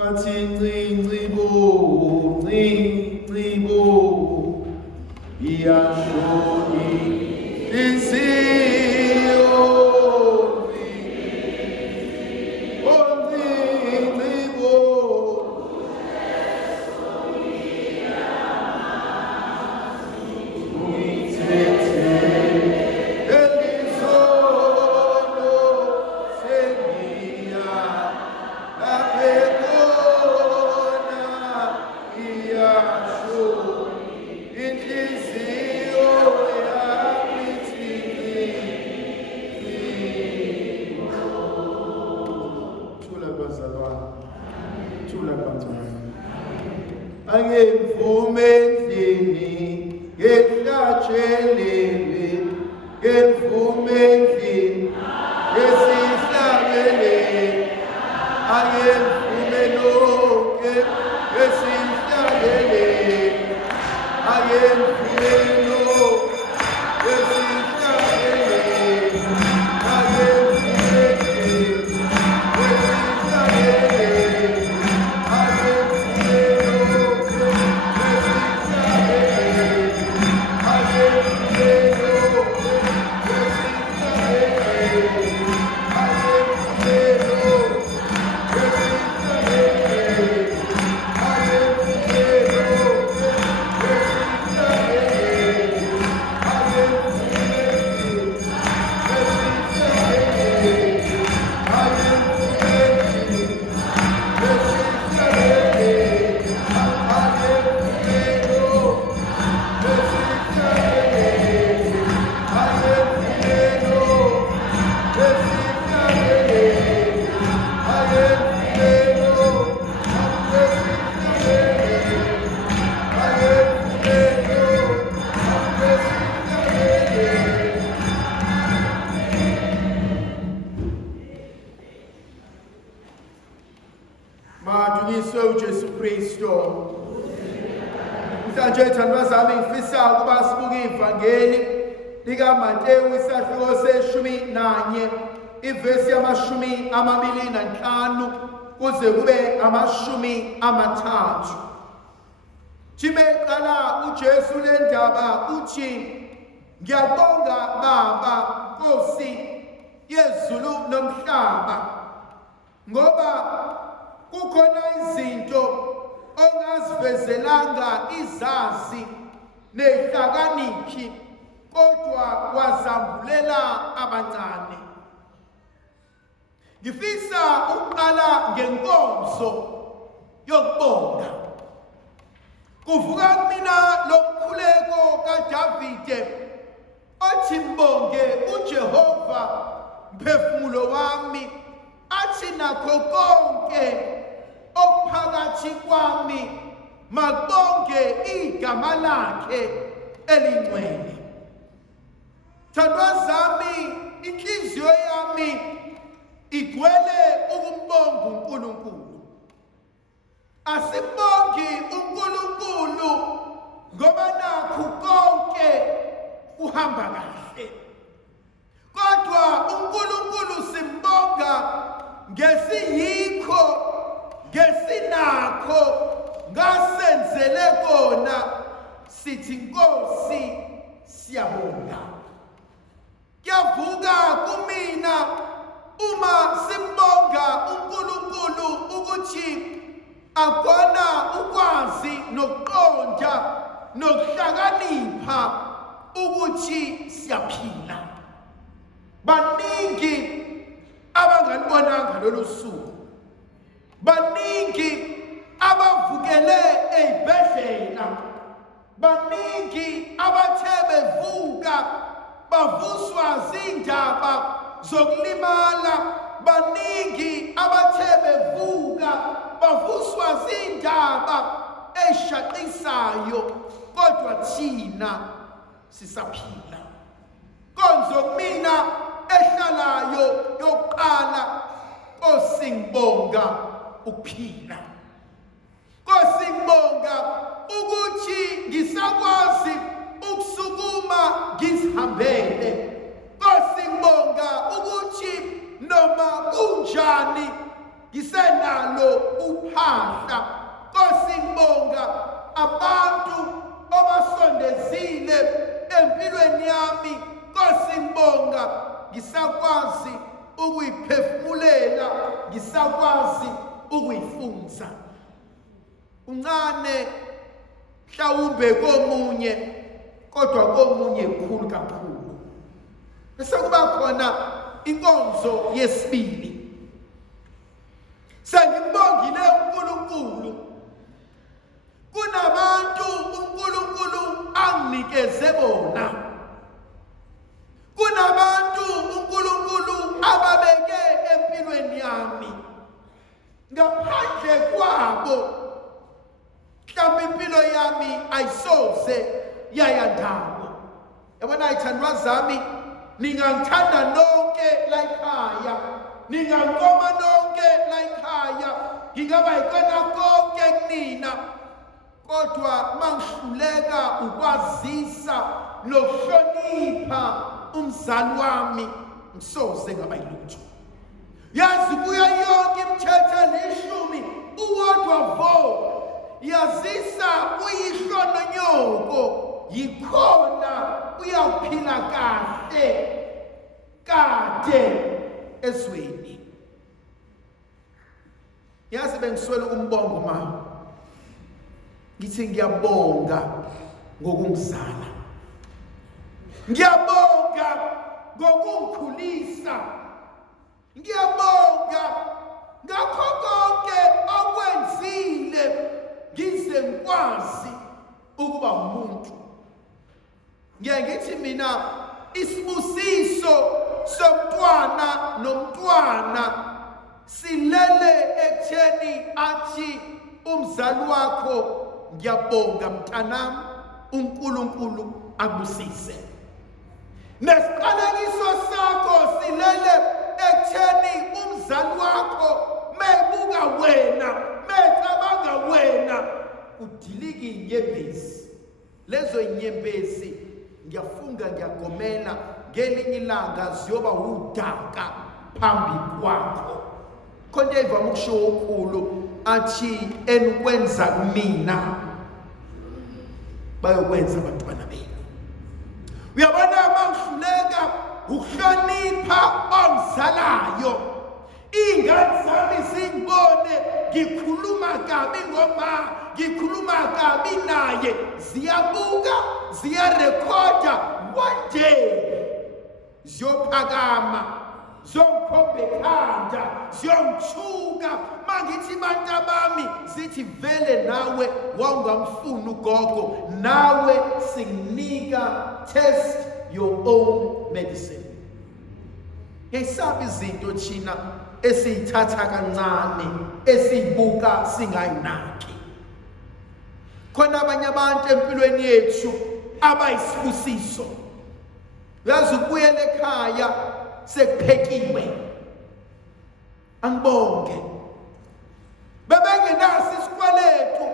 bathi Ngcobo iyashoni UJesu Kristo. Mhlanje thandwa zami ngifisa ukuba sibuke ivangeli lika Mateyu isahluko se-11 ivesi yamashumi 25 kuze kube amashumi 3. Chimeqala uJesu lendaba uthi ngiyabonga Baba Nkosi yezulu nomhlaba ngoba kukhona izinto ongazivezelanga izazi nehlakaniphi kodwa wazambulela abancane. Ngifisa ukuqala ngenkonzo yokubonga. Kuvuka kumina lomkhuleko kaDavide othi mbonge uJehova mphefumulo wami athi nakho konke okuphakathi kwami makubonge igama lakhe elingcwele. Thandwa zami, inhliziyo yami igcwele ukumbonga uNkulunkulu. Asibongi uNkulunkulu ngoba nakho konke uhamba kahle. Kodwa uNkulunkulu simbonga ngesiyikho, ngesinakho, ngasenzele kona, sithi Nkosi siyabonga. Kuyavuka kumina uma simbonga uNkulunkulu ukuthi akona ukwazi nokuqonda nokuhlakanipha ukuthi siyaphila. Baningi abangalibonanga lolu suku, baningi abavukele ezibhedlela, baningi abathe bevuka bavuswa zindaba zokulimala, baningi abathe bevuka bavuswa zindaba eshaqisayo, kodwa thina sisaphila. Konzo kumina ehlalayo yokuqala, Nkosi ngibonga ukuphila. Nkosi ngibonga ukuthi ngisakwazi ukusukuma ngizihambele. Nkosi ngibonga ukuthi noma kunjani ngisenalo uphahla. Nkosi ngibonga abantu obasondezile empilweni yami. Nkosi ngibonga ngisakwazi ukuyiphefumulela, ngisakwazi ukuyifunza. Uncane mhlawumbe komunye, kodwa komunye kukhulu kakhulu. Bese kuba khona inkonzo yesibili. Sengimbongile uNkulunkulu. Kunabantu uNkulunkulu anginikeze bona. Kunabantu uNkulunkulu ababeke empilweni yami. Ngaphandle kwabo mhlawumbe impilo yami ayisoze yayandawo. Yabona ithandwa zami, ningangithanda nonke la ekhaya, ningankoma nonke la ekhaya, ngingaba yikona konke kunina, kodwa mangihluleka ukwazisa nokuhlonipha umzali wami, ngisoze ngaba yilutho. Yazi kuya yonke imithetho elishumi uwodwa vo, yazisa uyihlononyoko, yikhona uyawuphila kahle kade ezweni. Yazi bengiswele ukumbonga mama, ngithi ngiyabonga ngokungizala, ngiyabonga ngokungikhulisa, ngiyabonga ngakho konke okwenzile ngize ngikwazi ukuba umuntu. Ngithi mina isibusiso somntwana nomntwana silele ekutheni athi umzali wakho, ngiyabonga mntanami, uNkulunkulu akubusise. Nesiqalekiso sakho silele ekutheni umzali wakho mebuka wena, mecabanga wena, udilika inyembezi. Lezo inyembezi ngiyafunga, ngiyagomela, ngelinye ilanga ziyoba udaka phambi kwakho. Khona evama ukusho ukhulu athi enikwenza kumina bayokwenza abantwana benu. Uyabona mangihluleka ukuhlonipha ongizalayo, ingane zami zingibone ngikhuluma kabi ngoma, ngikhuluma kabi naye, ziyabuka, ziyarekhoda, one day ziyophakama, ziyongikhomba ekhanda, ziyongithuka. Mangithi bantabami zithi vele nawe wawungamfuni ugogo, nawe singinika, test your own medicine. Ngesabi izinto thina esiyithatha kancane, esiyibuka singayinaki. khona abanye abantu empilweni yethu abayisibusiso. Uyazi ukubuyela ekhaya sekuphekiwe. Angibonge. Bebengenaso isikweletu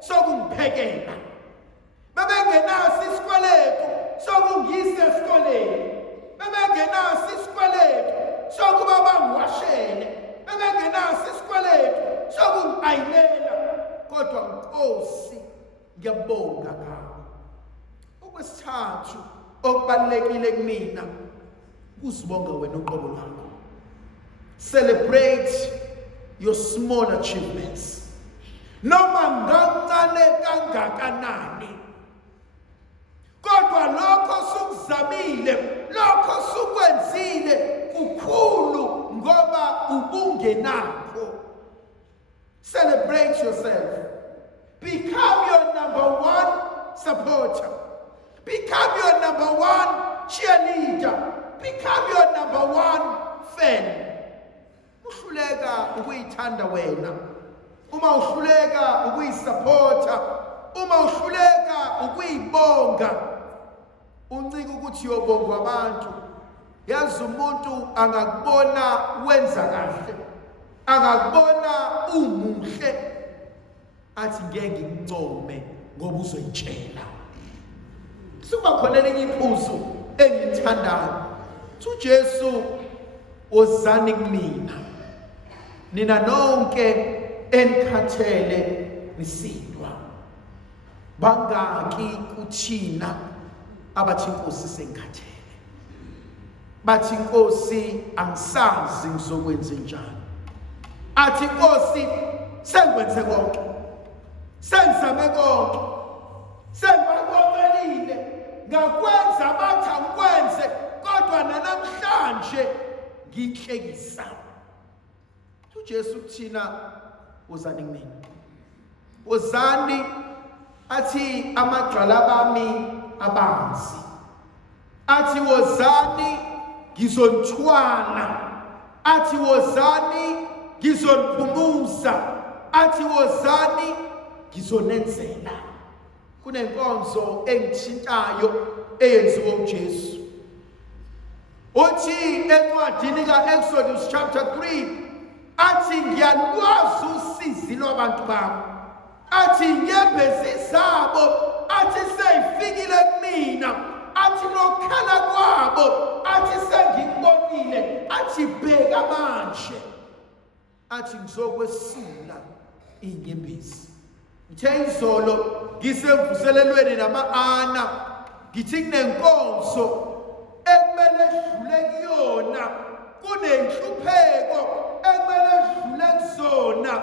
sokungiphekela. Bebengenaso isikweletu sokungisa esikoleni. Bebengenaso isikweletu sokuba bangiwashele. Bebengenaso isikweletu sokungiayilela. Kodwa Nkosi ngiyabonga ngawe. Okwesithathu okubalekile kumina uzibonga wena uqobo lwakho. Celebrate your small achievements. Noma ngancane kangakanani. Kodwa lokho sukuzamile, lokho sukwenzile kukhulu ngoba ubungenakho. Celebrate yourself. Become your number one supporter. Become your number one cheerleader. Become your number one fan. Uhluleka ukuyithanda wena. Uma uhluleka ukuyisupporta, uma uhluleka ukuyibonga, uncike ukuthi yobonga abantu. Yazi umuntu angakubona wenza kahle, angakubona umuhle, athi ngeke ngikuncome ngoba uzoyitshela. Suba khona elinye iphuzu engilithandayo. UJesu wozani kimina. Nina nonke enikhathele nisindwa. Bangaki kuthina abathi Nkosi sengikhathele. Bathi Nkosi angisazi ngizokwenza njani. Athi Nkosi sengikwenze konke. Sengizame konke. Sengibakongelile. Ngakwenza bathi angikwenze kodwa namhlanje ngihlekisa. UJesu kuthina wozani kimina. Wozani athi amagxala bami abanzi. Athi wozani ngizonithwala. Athi wozani ngizoniphumuza. Athi wozani ngizonenzela. Kunenkonzo engithintayo eyenziwe uJesu. Uthi encwadini kaExodus chapter 3 athi ngiyalwazi usizi lwabantu bami. Athi inyembezi zabo athi seyifikile kumina. Athi nokhala kwabo athi sengikubonile. Athi bheka manje. Athi ngizokwesula inyembezi. Ngithe izolo ngisemvuselelweni nama-ana ngithi kunenkonzo ekumele sidlule kuyona, kunenhlupheko ekumele sidlule kuzona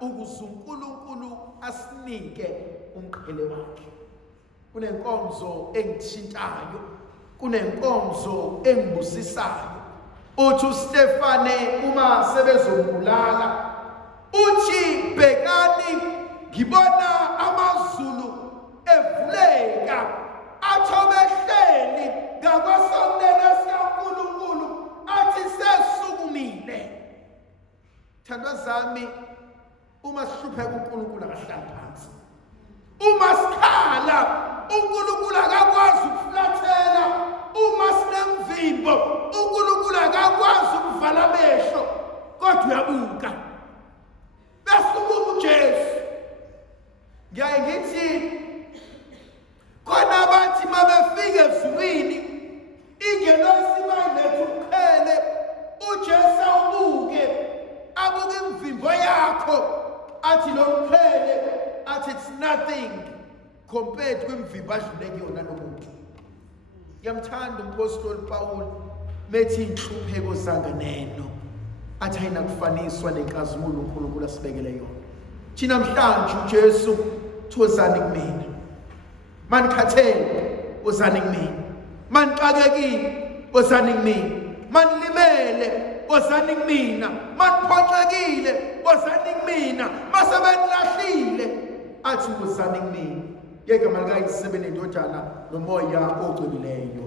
ukuze uNkulunkulu asinike umqhele wakhe. Kunenkonzo engithintayo, kunenkonzo engibusisayo. Uthi uStefane uma sebezombulala uthi bhekani ngibona amazulu evuleka athobehleli ngakwasonela sikaNkulunkulu athi sesukumile. Thandwa zami, uma sihlupheka uNkulunkulu akahlali phansi. Uma sikhala uNkulunkulu akakwazi ukuflathela. Uma sinemvimbo uNkulunkulu akakwazi ukuvala amehlo kodwa uyabuka. Bese uJesu ngiyaye ngithi khona abathi mabefika ezulwini ingelosi mayilethe ukuqhele uJesu awubuke, abuke imvimbo yakho athi lo mqhele athi it's nothing compared kwimvimbo adlule kuyona lomuntu. Ngiyamthanda umpostoli Paul methi inhlupheko zanganeno athi ayinakufaniswa nenkazimulo uNkulunkulu asibekele yona. Thina namhlanje uJesu wozani kumina. Manikhathele wozani kumina. Manixakekile wozani kumina. Manilimele wozani kumina. Maniphoxekile wozani kumina. Masebenilahlile athi wozani kumina. Ngeke malika isebene indodana nomoya ogcweleyo.